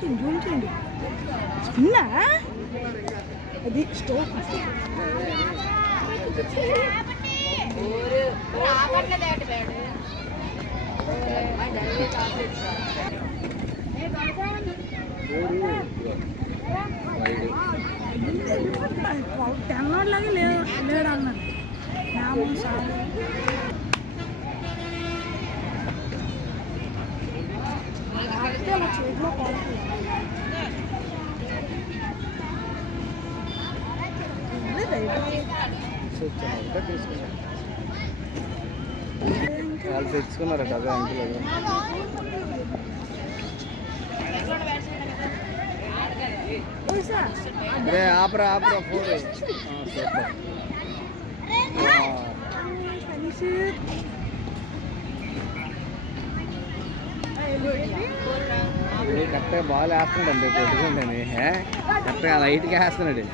Zoom చేయండి స్పిన్నా అది store తెల్లలాగే లేడు అన్నాడు నామం సార్ చేతిలో వాళ్ళు తెచ్చుకున్నారు కదా అంటున్నారు అరే ఆపరా ఆపరా ఫోన్ కరెక్ట్గా బాల్ వేస్తున్నాడండి కొట్టుకుంటాను కరెక్ట్గా లైట్గా వేస్తున్నాడు